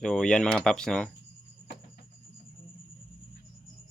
So, yan mga paps, no?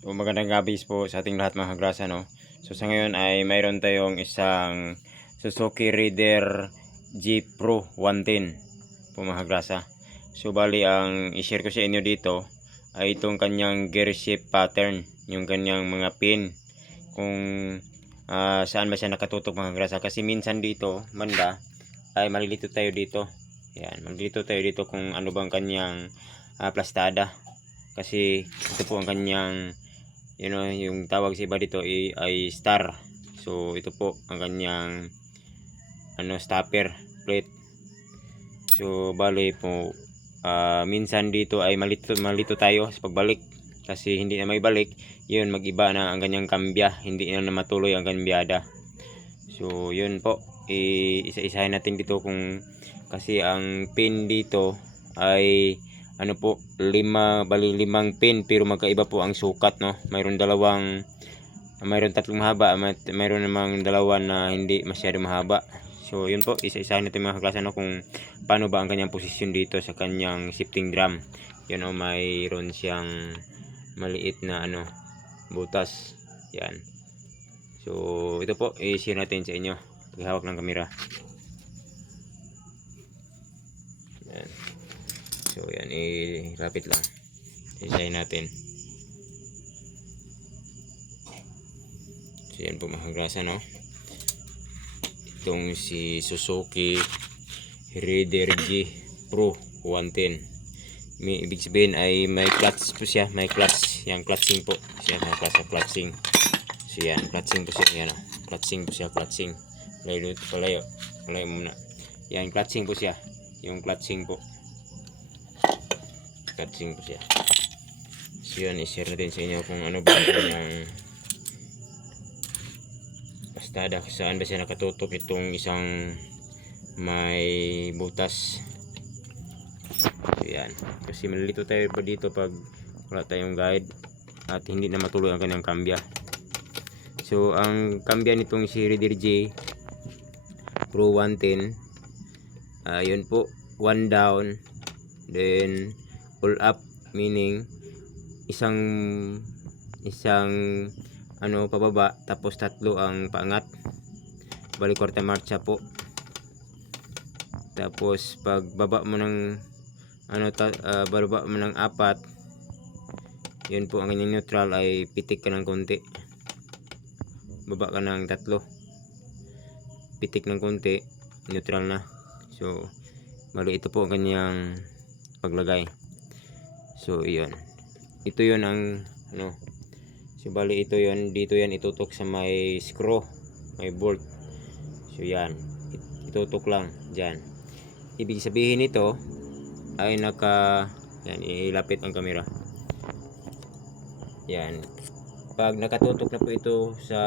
So, magandang gabi po sa ating lahat mga grasa, no? So, sa ngayon ay mayroon tayong isang Suzuki Raider G Pro 110 po mga grasa. So, bali ang i-share ko sa inyo dito ay itong kanyang gear shift pattern, yung kanyang mga pin, kung ah, saan ba siya nakatutok mga grasa. Kasi minsan dito, manda, ay malilito tayo dito. Yan, malilito tayo dito kung ano bang kanyang ah, plastada. Kasi ito po ang kanyang you know, yung tawag sa iba dito ay, ay star. So ito po ang kanyang ano stopper plate. So bali po ah, minsan dito ay malito malito tayo sa pagbalik kasi hindi na may balik yun magiba na ang kanyang kambya hindi na, na matuloy ang kambyada so yun po i- isa-isahin natin dito kung kasi ang pin dito ay ano po lima bali limang pin pero magkaiba po ang sukat no? Mayroon dalawang mayroon tatlong mahaba may, mayroon namang dalawa na hindi masyado mahaba. So yun po isa-isahin natin mga klase no? Kung paano ba ang kanyang posisyon dito sa kanyang shifting drum. Yun o mayroon siyang maliit na ano butas. Yan. So ito po i-share natin sa inyo. Paghawak ng kamera yan. So yan i-rapid lang. Isahin natin. So yan po mga no? Itong si Suzuki Raider G Pro 110 may ibig sabihin ay may clutch po siya may clutch. Yung clutching po. Siya may clutch clutching. So yan clutching po siya yan o clutching po siya clutching. Layo dito palayo. Palayo muna. Yan clutching po siya yung clutching po. Clutching po siya. So yan i-share natin sa inyo kung ano ba yung pastada kung saan ba siya nakatutok itong isang may butas. So, yan. Kasi malilito tayo pa dito pag wala tayong guide at hindi na matuloy ang kanyang kambya. So, ang kambya nitong si Raider J Pro 110 ah yun po, one down then all up meaning isang isang ano pababa tapos tatlo ang paangat. Balik kwarta marcha po. Tapos pag baba mo ng ano ta, ah, bababa mo ng apat yun po ang kanyang neutral ay pitik ka ng konti. Baba ka ng tatlo. Pitik ng konti neutral na so bali ito po ang kanyang paglagay. So iyon. Ito yon ang ano so bali ito yon dito yan itutok sa may screw may bolt. So yan. It- itutok lang dyan. Ibig sabihin nito ay naka yan ilapit ang kamera yan. Pag nakatutok na po ito sa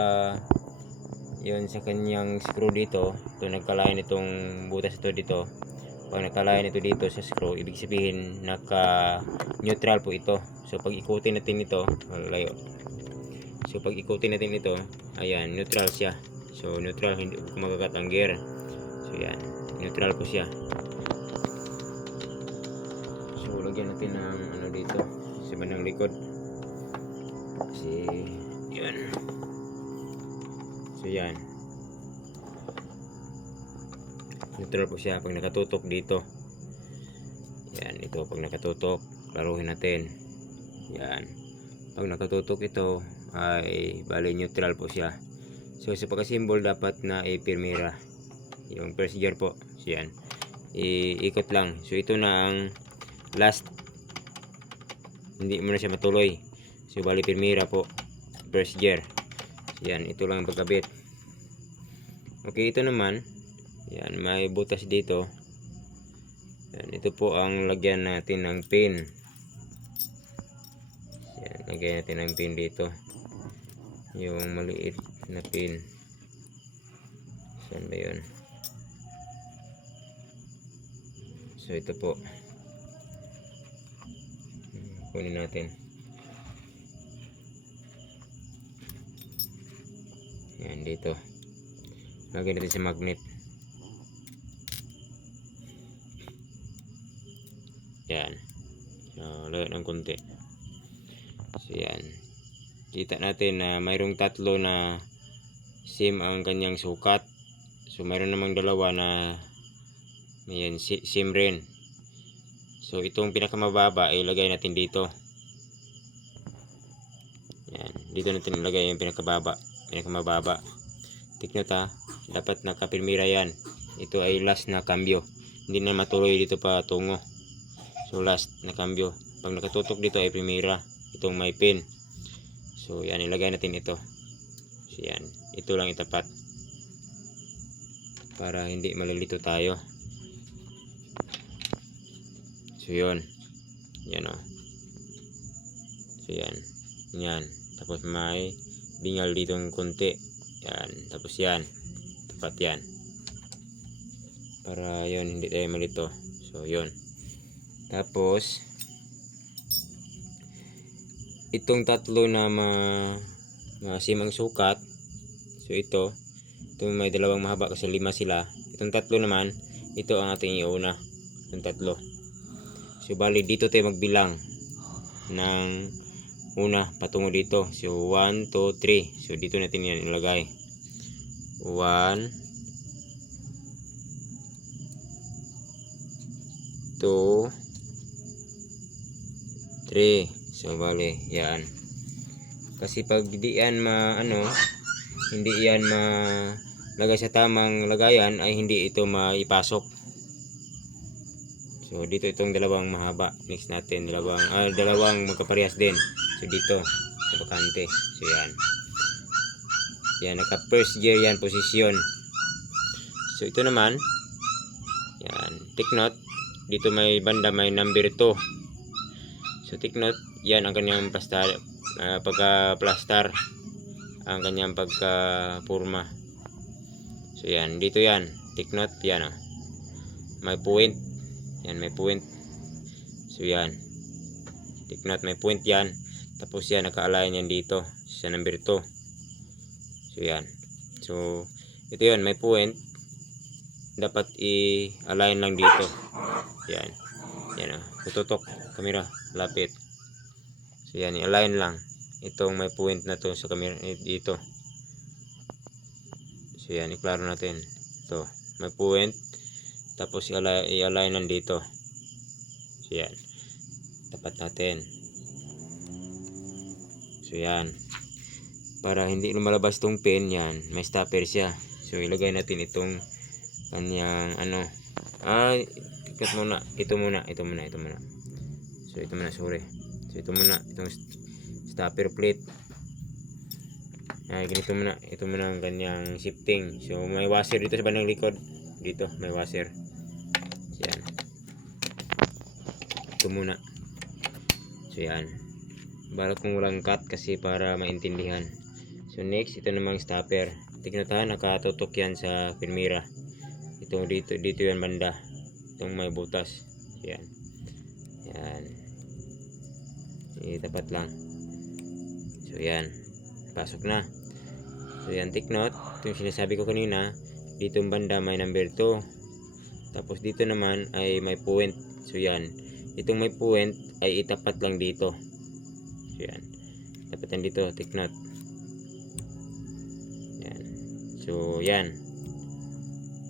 yon sa kanyang screw dito. Ito nagkalayan itong butas ito dito. Pag nakalayan ito dito sa screw ibig sabihin naka neutral po ito. So pag ikutin natin ito layo so pag ikutin natin ito ayan neutral siya. So neutral hindi po magagat ang gear so yan neutral po siya. So, lagyan natin ng ano dito sa bandang likod. Kasi, yan. So, yan. Neutral po siya pag nakatutok dito. Yan, ito pag nakatutok, laruhin natin. Yan. Pag nakatutok ito, ay bali neutral po siya. So, sa pagka-symbol dapat na i-pirmira. Yung gear po. So, yan. Iikot lang. So, ito na ang last hindi mo na siya matuloy so bali pirmira po first gear yan ito lang ang pagkabit. Okay ito naman. Yan may butas dito. Yan ito po ang lagyan natin ng pin. Yan lagyan natin ng pin dito. Yung maliit na pin. Saan ba yun? So ito po. Kunin natin dito lagyan natin sa magnet yan So, layo ng konti. So, yan. Kita natin na mayroong tatlo na same ang kanyang sukat. So, mayroon namang dalawa na yan, si- same rin. So, itong pinakamababa ay ilagay natin dito. Yan. Dito natin ilagay yung pinakababa. Pinakamababa. Take note ha. Dapat nakapirmira yan. Ito ay last na cambio. Hindi na matuloy dito pa tungo. So, last na cambio. Pag nakatutok dito ay primera. Itong may pin. So, yan. Ilagay natin ito. So, yan. Ito lang itapat. Para hindi malilito tayo. So, yun. Yan o. So, yan. Yan. Tapos may bingal dito ng konti. Yan. Tapos yan. Tapat yan. Para yun, hindi tayo malito. So, yun. Tapos, itong tatlo na ma, masimang sukat. So, ito. Itong may dalawang mahaba kasi lima sila. Itong tatlo naman, ito ang ating iuna. Itong tatlo. So, bali dito tayo magbilang ng una patungo dito. So, 1, 2, 3. So, dito natin yan ilagay. 1, 2, 3. So, bali, yan. Kasi pag di yan ma, ano, hindi yan ma lagay sa tamang lagayan ay hindi ito maipasok. So dito itong dalawang mahaba. Next natin dalawang ah, dalawang magkaparehas din. So dito sa bakante. So yan. Yan naka first gear yan posisyon. So ito naman yan, take note. Dito may banda may number 2. So take note, yan ang kanyang plastar ah, pagka-plastar ang kanyang pagka-purma. So yan, dito yan. Take note, yan oh. May point. Yan, may point. So yan. Take note, may point yan. Tapos yan, naka-align yan dito sa number 2. So yan. So, ito yan, may point. Dapat i-align lang dito. Yan. Yan oh. Tututok. Kamera. Lapit. So yan, i-align lang. Itong may point na to sa camera eh, dito. So yan, iklaro natin. Ito, may point. Tapos i-align lang dito. So yan. Tapat natin. So yan. Para hindi lumalabas tong pin yan, may stopper siya. So ilagay natin itong kanyang ano. Ay, ikat muna. Ito muna, ito muna, ito muna. So ito muna, sorry. So ito muna, itong stopper plate. Ay, ganito muna. Ito muna ang kanyang shifting. So, may washer dito sa bandang likod. Dito, may washer. Yan. Ito muna. So, yan. Balak kong walang cut kasi para maintindihan. So, next, ito namang stopper. Tignan tayo, nakatutok yan sa firmira. Ito dito, dito yan banda. Itong may butas. Yan. Yan. Itapat lang. So, yan. Pasok na. So, yan. Take note. Ito yung sinasabi ko kanina. Dito yung banda may number 2. Tapos dito naman ay may point. So, yan. Itong may point ay itapat lang dito. So, yan. Tapatan dito. Take note. Yan. So, yan.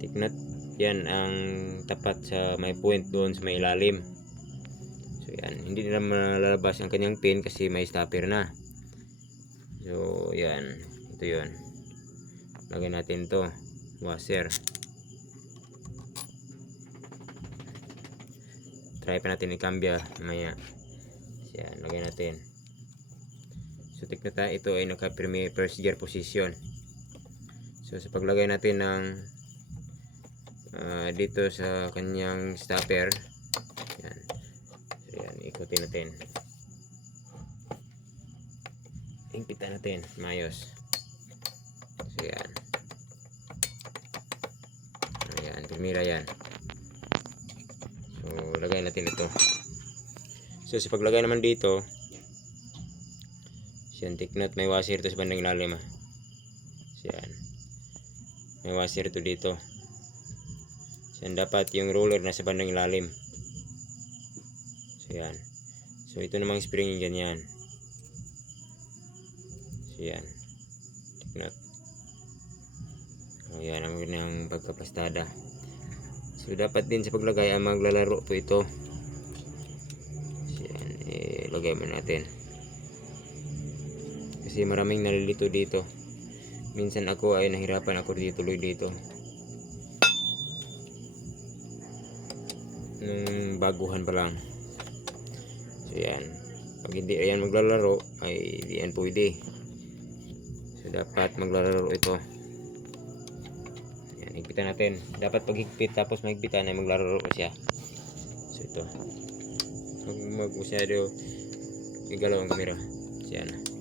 Take note. Yan ang tapat sa may point doon sa may ilalim. So yan, hindi nila malalabas ang kanyang pin kasi may stopper na. So yan, ito yun. Lagyan natin to washer. Try pa natin i-cambia maya. So, yan, lagyan natin. So tignan tayo, ito ay naka-premier first gear position. So sa paglagay natin ng ah, dito sa kanyang stopper, yan. So, yan, ikutin natin. Ingpitan natin, mayos. So, yan. Ayan, primera yan. So, lagay natin ito. So, sa paglagay naman dito, yan, take note, may washer ito sa bandang ilalim. ah. So, yan. May washer ito dito. So, dapat yung roller nasa bandang ilalim. So, yan. So ito namang spring ganyan. So yan. Check nut. O yan ang kanyang pagkapastada. So dapat din sa paglagay ay maglalaro po ito. So yan. Eh, lagay mo natin. Kasi maraming nalilito dito. Minsan ako ay nahirapan ako dito tuloy dito. Nung baguhan pa lang. So yan. Pag hindi ayan maglalaro ay di yan pwede. So dapat maglalaro ito. Yan, higpitan natin. Dapat pag higpit tapos mahigpitan ay maglalaro siya. So ito. Pag mag masyado igalaw ang kamera. So yan.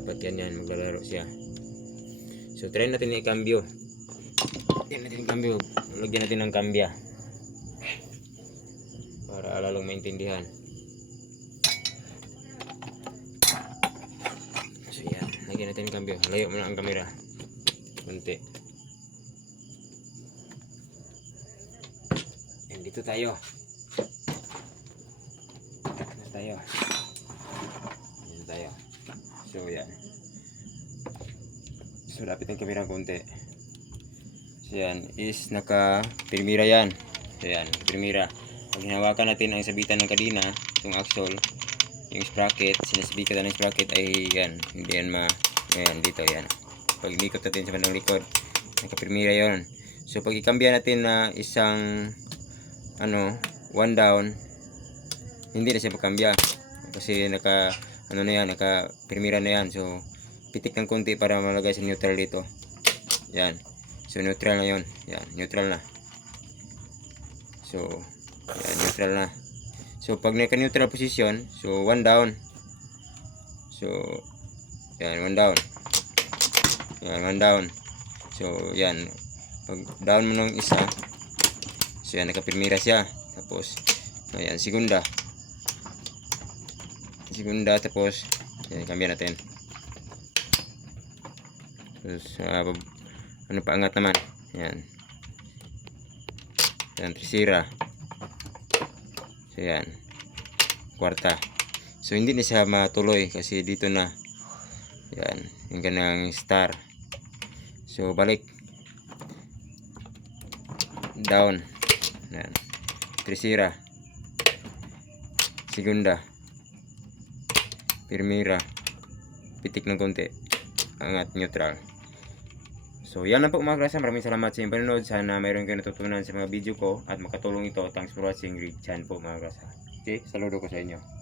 Dapat yan yan maglalaro siya. So try natin i-cambio. Lagyan natin ng cambio. Lagyan natin ng cambia. Para lalong maintindihan. So yan. Lagyan natin ng cambio. Layo mo na ang kamera. Kunti. Yan, dito tayo. Dito tayo. So yan. So lapit ang kamera konti. So yan is naka primira yan. So yan, primira. Pag hinawakan natin ang sabitan ng kadina, yung axle, yung sprocket, sinasabitan ng sprocket ay yan, hindi yan ma, yan, dito yan. Pag inikot natin sa bandang likod, naka-primira yon. So pag ikambya natin na isang, ano, one down, hindi na siya magkambya. Kasi naka, ano na yan, naka-primira na yan. So, pitik ng konti para malagay sa neutral dito. Yan. So, neutral na yon Yan, neutral na. So, yan, neutral na. So, pag naka-neutral position, so, one down. So, yan, one down. Yan, one down. So, yan. Pag down mo ng isa, so, yan, nakapirmira siya. Tapos, ayan, segunda. Segunda, tapos, yan, kambya natin. Tapos, bab- ano pa angat naman. Yan. Yan, trisira. So, yan. Kwarta. So, hindi na siya matuloy kasi dito na. Yan. Yung ganang star. So, balik. Down. Yan. Trisira. Segunda. Pirmira. Pitik ng konti. Angat neutral. So, yan lang po mga klasa. Maraming salamat sa inyong panonood. Sana mayroon kayo natutunan sa mga video ko at makatulong ito. Thanks for watching. Read Chan po mga klasa. Okay, saludo ko sa inyo.